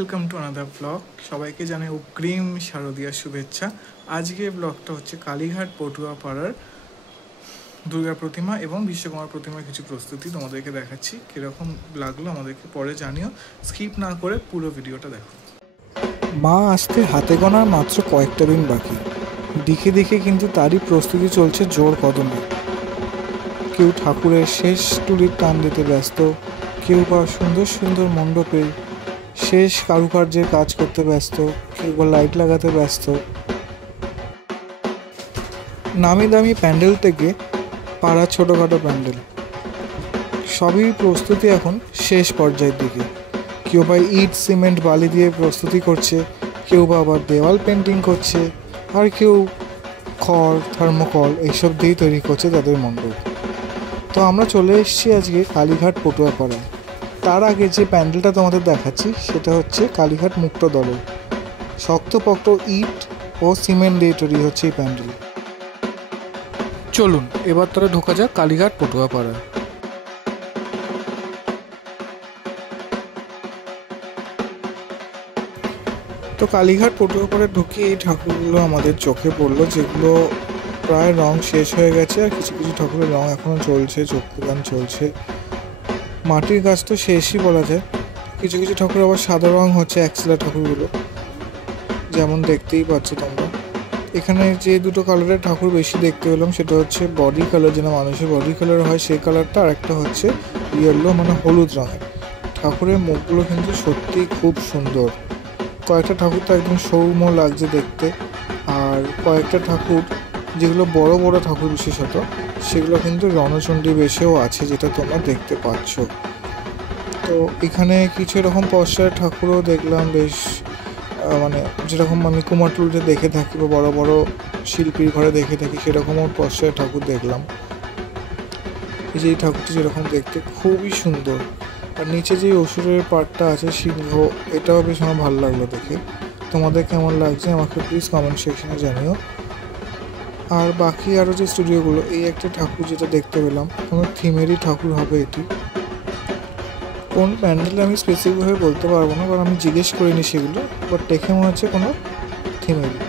Welcome to another blog. সবাইকে জানাই অগ্রিম শারদীয়ার শুভেচ্ছা। আজকে ব্লগটা হচ্ছে কালীঘাট পটুয়া পাড়ার দুর্গা প্রতিমা এবং বিশ্বকর্মা প্রতিমার কিছু প্রস্তুতি তোমাদেরকে দেখাচ্ছি। কীরকম লাগলো আমাদেরকে পরে জানিও, স্কিপ না করে পুরো ভিডিওটা দেখো। মা আসতে হাতে গোনা মাত্র কয়েকটা দিন বাকি, দিকে দিকে কিন্তু তারই প্রস্তুতি চলছে জোর কদমে। কেউ ঠাকুরের শেষ টুলির টান দিতে ব্যস্ত, কেউ বা সুন্দর সুন্দর মণ্ডপে শেষ কারুকার্যের কাজ করতে ব্যস্ত, কেউ বা লাইট লাগাতে ব্যস্ত। নামি দামি প্যান্ডেল থেকে পাড়ার ছোটোখাটো প্যান্ডেল, সবই প্রস্তুতি এখন শেষ পর্যায়ের দিকে। কেউ বা ইট সিমেন্ট বালি দিয়ে প্রস্তুতি করছে, কেউ বা আবার দেওয়াল পেন্টিং করছে, আর কেউ খড় থার্মোকল এইসব দিয়েই তৈরি করছে তাদের মণ্ডপ। তো আমরা চলে এসেছি আজকে কালীঘাট পটুয়া পাড়ায়। তার আগে যে প্যান্ডেলটা তোমাদের দেখাচ্ছি সেটা হচ্ছে কালীঘাট মুক্ত দলের। শক্তপোক্ত ইট ও সিমেন্ট দিয়ে তৈরি হচ্ছে এই প্যান্ডেল। চলুন এবার তারা ঢোকা যাক কালীঘাট পটুয়া পাড়ায়। তো কালীঘাট পটুয়া পাড়ায় ঢুকে এই ঠাকুরগুলো আমাদের চোখে পড়লো, যেগুলো প্রায় রং শেষ হয়ে গেছে, আর কিছু কিছু ঠাকুরের রং এখনও চলছে, চক্ষুদান চলছে। মাটির কাজ তো শেষই বলা যায়। কিছু কিছু ঠাকুর আবার সাদা রং হচ্ছে, একচেলা ঠাকুরগুলো যেমন দেখতেই পাচ্ছ তোমরা। এখানে যে দুটো কালারের ঠাকুর বেশি দেখতে পেলাম সেটা হচ্ছে বডি কালার, যেন মানুষের বডি কালার হয় সেই কালারটা, আর একটা হচ্ছে ইয়েলো মানে হলুদ রঙের। ঠাকুরের মুখগুলো কিন্তু সত্যিই খুব সুন্দর। কয়েকটা ঠাকুর তো একদম সৌম্য লাগছে দেখতে, আর কয়েকটা ঠাকুর যেগুলো বড় বড় ঠাকুর বিশেষত সেগুলো কিন্তু রণচণ্ডী বেশেও আছে, যেটা তোমরা দেখতে পাচ্ছ। তো এখানে কিছু এরকম পশ্চার ঠাকুরও দেখলাম, বেশ মানে যেরকম আমি কুমারটুলিতে দেখে থাকি বা বড় বড় শিল্পীর ঘরে দেখে থাকি সেরকমও পশ্চার ঠাকুর দেখলাম। এই যে এই ঠাকুরটি যেরকম দেখতে খুবই সুন্দর, আর নিচে যে অসুরের পার্টটা আছে সিংহ, এটাও বেশ আমার ভালো লাগলো দেখে। তোমাদের কেমন লাগছে আমাকে প্লিজ কমেন্ট সেকশনে জানিও। আর বাকি আরও যে স্টুডিওগুলো, এই একটা ঠাকুর যেটা দেখতে পেলাম কোনো থিমেরই ঠাকুর হবে এটি। কোন প্যান্ডেলে আমি স্পেসিফিকভাবে বলতে পারবো না, কারণ আমি জিজ্ঞেস করিনি সেগুলো, বাট দেখে মনে হচ্ছে কোনো থিমেরই।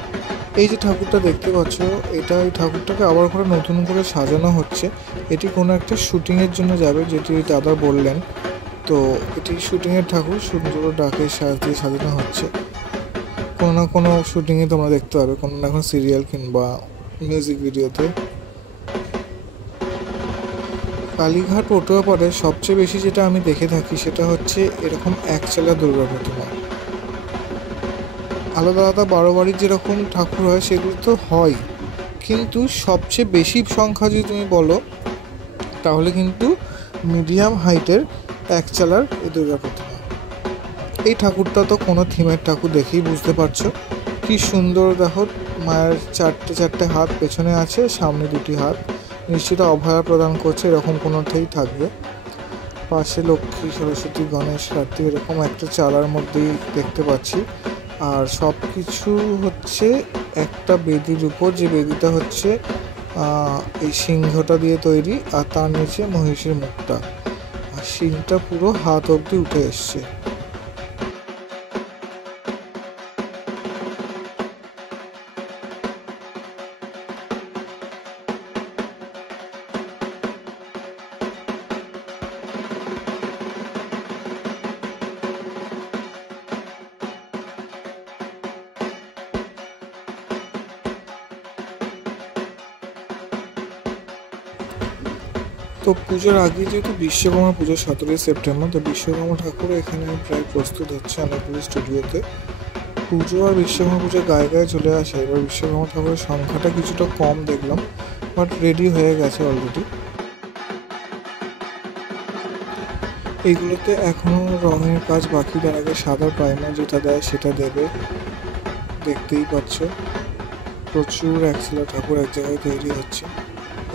এই যে ঠাকুরটা দেখতে পাচ্ছ, এটা এই ঠাকুরটাকে আবার করে নতুন করে সাজানো হচ্ছে। এটি কোনো একটা শুটিংয়ের জন্য যাবে, যেটি দাদা বললেন। তো এটি শুটিংয়ের ঠাকুর, সুন্দর ডাকে সাজ দিয়ে সাজানো হচ্ছে। কোনো না কোনো শুটিংয়ে তোমরা দেখতে পাবে, কোনো না কোনো সিরিয়াল কিংবা মিউজিক ভিডিওতে। কালীঘাট পটুয়া পাড়ায় সবচেয়ে বেশি যেটা আমি দেখে থাকি সেটা হচ্ছে এরকম একচালা দুর্গা প্রতিমা। আলাদা আলাদা 12 বাড়ির যেরকম ঠাকুর হয় সেগুলো তো হয়, কিন্তু সবচেয়ে বেশি সংখ্যা যদি তুমি বলো তাহলে কিন্তু মিডিয়াম হাইটের একচালার এই দুর্গা প্রতিমা। এই ঠাকুরটা তো কোনো থিমের ঠাকুর দেখেই বুঝতে পারছো কি সুন্দর। দেখো মায়ের চারটে হাত পেছনে আছে, সামনে দুটি হাত, নিশ্চিত অভয়া প্রদান করছে, এরকম কোনোটাই থাকবে। পাশে লক্ষ্মী সরস্বতী গণেশ কার্তিক এরকম একটা চালার মধ্যেই দেখতে পাচ্ছি। আর সব কিছু হচ্ছে একটা বেদির উপর, যে বেদিটা হচ্ছে এই সিংহটা দিয়ে তৈরি, আর তার নিচে মহিষের মুখটা, আর সিংটা পুরো হাত অবধি উঠে এসছে। তো পুজোর আগে যেহেতু বিশ্বকর্মা পুজো 17ই সেপ্টেম্বর, তো বিশ্বকর্মা ঠাকুর এখানে প্রায় প্রস্তুত হচ্ছে অনেকগুলো স্টুডিওতে। পুজো আর বিশ্বকর্মা পুজো গায়ে গায়ে চলে আসে, এবার বিশ্বকর্মা ঠাকুরের সংখ্যাটা কিছুটা কম দেখলাম, বাট রেডি হয়ে গেছে অলরেডি। এইগুলোতে এখনও রঙের কাজ বাকি, তার আগে সাদা প্রাইমার যেটা দেয় সেটা দেবে। দেখতেই পাচ্ছ প্রচুর একচেলা ঠাকুর এক জায়গায় তৈরি হচ্ছে।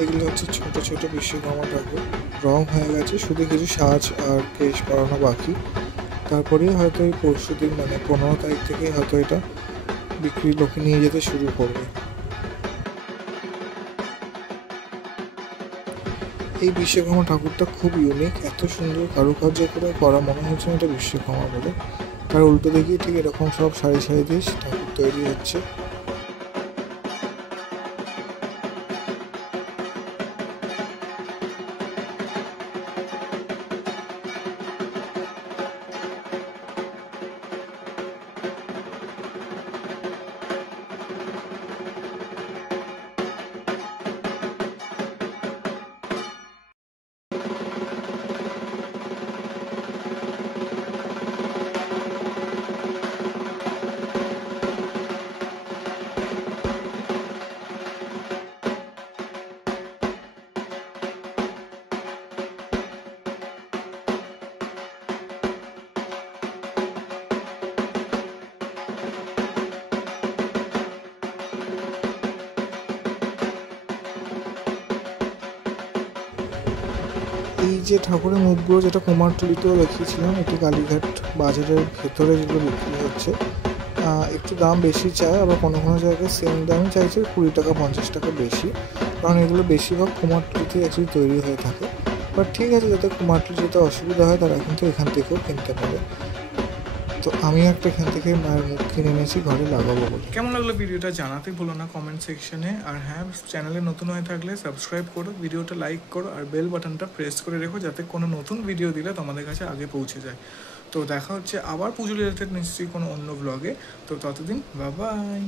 এগুলো হচ্ছে ছোট ছোট বিশ্বকর্মা ঠাকুর, রং হয়ে গেছে, শুধু কিছু সাজ আর কেশ করানো বাকি। তারপরেই হয়তো এই পরশু দিন মানে 15 তারিখ থেকেই হয়তো এটা বিক্রি লোকে নিয়ে যেতে শুরু করবে। এই বিশ্বকর্মা ঠাকুরটা খুব ইউনিক, এত সুন্দর কারুকার্য করে করা, মনে হচ্ছে এটা বিশ্বকর্মা বলে। তার উল্টো দিকে ঠিক এরকম সব সারি সারি দিয়ে ঠাকুর তৈরি হচ্ছে। এই যে ঠাকুরের মুখগুলো যেটা কুমারটুলিতেও দেখিয়েছিলাম, এটি কালীঘাট বাজারের ভেতরে যেগুলো বিক্রি হচ্ছে। একটু দাম বেশি চায়, আবার কোনো কোনো জায়গায় সেম দামই চাইছে 20 টাকা 50 টাকা বেশি, কারণ এগুলো বেশিরভাগ কুমারটুলিতে অ্যাকচুয়ালি তৈরি হয়ে থাকে। বাট ঠিক আছে, যাতে কুমারটুলি যেতে অসুবিধা হয় তারা কিন্তু এখান থেকেও কিনতে পারে। তো আমিও একটা এখান থেকে মায়ের মুখ কিনে এনেছি ঘরে লাগাবো বলে। কেমন লাগলো ভিডিওটা জানাতে ভুলো না কমেন্ট সেকশনে। আর হ্যাঁ, চ্যানেলে নতুন হয়ে থাকলে সাবস্ক্রাইব করো, ভিডিওটা লাইক করো আর বেল বাটনটা প্রেস করে রেখো, যাতে কোনো নতুন ভিডিও দিলে তোমাদের কাছে আগে পৌঁছে যায়। তো দেখা হচ্ছে আবার পুজো রিলেটেড নিশ্চয়ই কোনো অন্য ব্লগে। তো ততদিন বাই বাই।